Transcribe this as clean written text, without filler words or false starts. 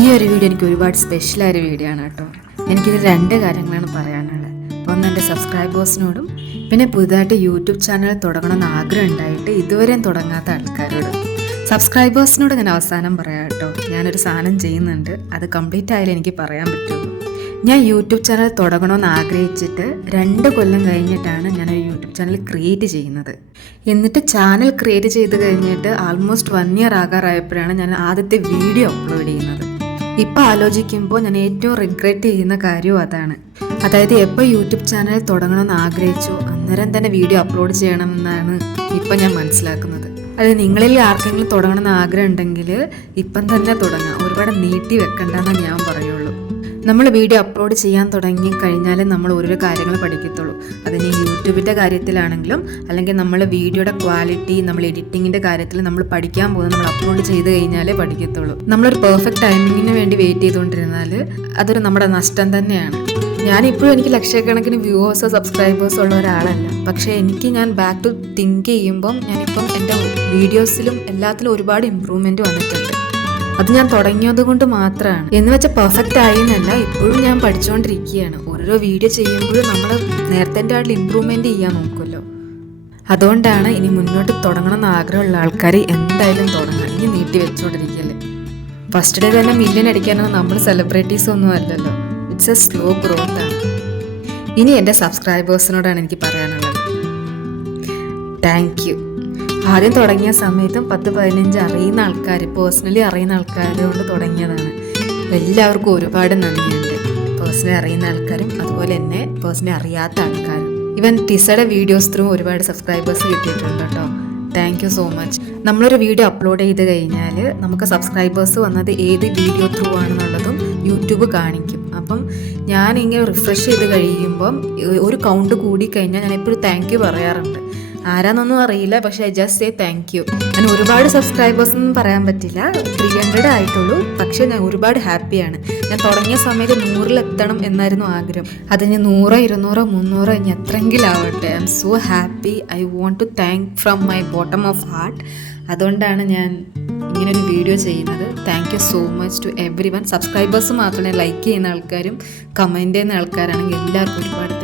ഈ ഒരു വീഡിയോ എനിക്ക് ഒരുപാട് സ്പെഷ്യലായൊരു വീഡിയോ ആണ് കേട്ടോ. എനിക്കിത് രണ്ട് കാര്യങ്ങളാണ് പറയാനുള്ളത്. ഒന്ന്, എൻ്റെ സബ്സ്ക്രൈബേഴ്സിനോടും പിന്നെ പുതുതായിട്ട് യൂട്യൂബ് ചാനൽ തുടങ്ങണമെന്ന് ആഗ്രഹം ഉണ്ടായിട്ട് ഇതുവരെയും തുടങ്ങാത്ത ആൾക്കാരോട്. സബ്സ്ക്രൈബേഴ്സിനോട് ഞാൻ അവസാനം പറയാം കേട്ടോ. ഞാനൊരു സാധനം ചെയ്യുന്നുണ്ട്, അത് കംപ്ലീറ്റ് ആയാലും എനിക്ക് പറയാൻ പറ്റുള്ളൂ. ഞാൻ യൂട്യൂബ് ചാനൽ തുടങ്ങണമെന്ന് ആഗ്രഹിച്ചിട്ട് 2 കൊല്ലം കഴിഞ്ഞിട്ടാണ് ഞാനൊരു യൂട്യൂബ് ചാനൽ ക്രിയേറ്റ് ചെയ്യുന്നത്. എന്നിട്ട് ചാനൽ ക്രിയേറ്റ് ചെയ്ത് കഴിഞ്ഞിട്ട് ആൾമോസ്റ്റ് 1 ഇയർ ആകാറായപ്പോഴാണ് ഞാൻ ആദ്യത്തെ വീഡിയോ അപ്ലോഡ് ചെയ്യുന്നത്. ഇപ്പം ആലോചിക്കുമ്പോൾ ഞാൻ ഏറ്റവും റിഗ്രറ്റ് ചെയ്യുന്ന കാര്യവും അതാണ്. അതായത് എപ്പോൾ യൂട്യൂബ് ചാനൽ തുടങ്ങണമെന്ന് ആഗ്രഹിച്ചോ അന്നേരം തന്നെ വീഡിയോ അപ്ലോഡ് ചെയ്യണമെന്നാണ് ഇപ്പം ഞാൻ മനസ്സിലാക്കുന്നത്. അതായത് നിങ്ങളിൽ ആർക്കെങ്കിലും തുടങ്ങണമെന്ന് ആഗ്രഹം ഉണ്ടെങ്കിൽ ഇപ്പം തന്നെ തുടങ്ങാം, ഒരുപാട് നീട്ടി വെക്കണ്ടെന്ന് ഞാൻ പറയുള്ളൂ. നമ്മൾ വീഡിയോ അപ്ലോഡ് ചെയ്യാൻ തുടങ്ങി കഴിഞ്ഞാൽ നമ്മൾ ഓരോരോ കാര്യങ്ങൾ പഠിക്കത്തുള്ളൂ. അതിന് യൂട്യൂബിൻ്റെ കാര്യത്തിലാണെങ്കിലും അല്ലെങ്കിൽ നമ്മൾ വീഡിയോയുടെ ക്വാളിറ്റി, നമ്മൾ എഡിറ്റിങ്ങിൻ്റെ കാര്യത്തിൽ നമ്മൾ പഠിക്കാൻ പോകുന്നത് നമ്മൾ അപ്ലോഡ് ചെയ്ത് കഴിഞ്ഞാലേ പഠിക്കത്തുള്ളൂ. നമ്മളൊരു പെർഫെക്റ്റ് ടൈമിങ്ങിന് വേണ്ടി വെയിറ്റ് ചെയ്തുകൊണ്ടിരുന്നാൽ അതൊരു നമ്മുടെ നഷ്ടം തന്നെയാണ്. ഞാനിപ്പോഴും എനിക്ക് ലക്ഷക്കണക്കിന് വ്യൂവേഴ്സോ സബ്സ്ക്രൈബേഴ്സോ ഉള്ള ഒരാളല്ല. പക്ഷേ ഞാൻ ബാക്ക് ടു തിങ്ക് ചെയ്യുമ്പം ഞാനിപ്പം എൻ്റെ വീഡിയോസിലും എല്ലാത്തിലും ഒരുപാട് ഇമ്പ്രൂവ്മെൻറ്റ് വന്നിട്ടുണ്ട്. അത് ഞാൻ തുടങ്ങിയത് കൊണ്ട് മാത്രമാണ്. എന്ന് വെച്ചാൽ പെർഫെക്റ്റ് ആയി എന്നല്ല, ഇപ്പോഴും ഞാൻ പഠിച്ചുകൊണ്ടിരിക്കുകയാണ്. ഓരോ വീഡിയോ ചെയ്യുമ്പോഴും നമ്മൾ നേരത്തെ ആയിട്ട് ഇമ്പ്രൂവ്മെൻറ്റ് ചെയ്യാൻ നോക്കുമല്ലോ. അതുകൊണ്ടാണ് ഇനി മുന്നോട്ട് തുടങ്ങണമെന്ന് ആഗ്രഹമുള്ള ആൾക്കാർ എന്തായാലും തുടങ്ങാം. ഇനി നീട്ടി വെച്ചുകൊണ്ടിരിക്കല്ലേ. ഫസ്റ്റ് ഡേ തന്നെ മില്യൺ അടിക്കാനൊന്നും നമ്മൾ സെലിബ്രിറ്റീസ് ഒന്നും അല്ലല്ലോ. ഇറ്റ്സ് എ സ്ലോ ഗ്രോത്ത് ആണ്. ഇനി എൻ്റെ സബ്സ്ക്രൈബേഴ്സിനോടാണ് എനിക്ക് പറയാനുള്ളത്. Thank you. ആദ്യം തുടങ്ങിയ സമയത്തും 10-15 അറിയുന്ന ആൾക്കാർ, പേഴ്സണലി അറിയുന്ന ആൾക്കാർ കൊണ്ട് തുടങ്ങിയതാണ്. എല്ലാവർക്കും ഒരുപാട് നന്ദിയുണ്ട്. പേഴ്സണലി അറിയുന്ന ആൾക്കാരും അതുപോലെ തന്നെ പേഴ്സണലി അറിയാത്ത ആൾക്കാരും. ഇവൻ ടിസയുടെ വീഡിയോസ് ത്രൂ ഒരുപാട് സബ്സ്ക്രൈബേഴ്സ് കിട്ടിയിട്ടുണ്ട് കേട്ടോ. Thank you so much. നമ്മളൊരു വീഡിയോ അപ്ലോഡ് ചെയ്ത് കഴിഞ്ഞാൽ നമുക്ക് സബ്സ്ക്രൈബേഴ്സ് വന്നത് ഏത് വീഡിയോ ത്രൂ ആണെന്നുള്ളതും യൂട്യൂബ് കാണിക്കും. അപ്പം ഞാനിങ്ങനെ റിഫ്രഷ് ചെയ്ത് കഴിയുമ്പം ഒരു കൗണ്ട് കൂടി കഴിഞ്ഞാൽ ഞാൻ എപ്പോഴും താങ്ക് യു പറയാറുണ്ട്. ആരാന്നൊന്നും അറിയില്ല, പക്ഷേ I just say thank you. ഞാൻ ഒരുപാട് സബ്സ്ക്രൈബേഴ്സ് ഒന്നും പറയാൻ പറ്റില്ല, 300 ആയിട്ടുള്ളൂ. പക്ഷേ ഞാൻ ഒരുപാട് ഹാപ്പിയാണ്. ഞാൻ തുടങ്ങിയ സമയത്ത് 100-ൽ എത്തണം എന്നായിരുന്നു ആഗ്രഹം. അതിന് 100, 200, 300 ഇനി എത്രയെങ്കിലും ആവട്ടെ. I am so happy. I want to thank from my bottom of heart. അതുകൊണ്ടാണ് ഞാൻ ഇങ്ങനൊരു വീഡിയോ ചെയ്യുന്നത്. Thank you so much to everyone. Subscribers മാത്രമല്ല, ലൈക്ക് ചെയ്യുന്ന ആൾക്കാരും കമൻറ്റ് ചെയ്യുന്ന ആൾക്കാരാണെങ്കിൽ എല്ലാവർക്കും ഒരുപാട്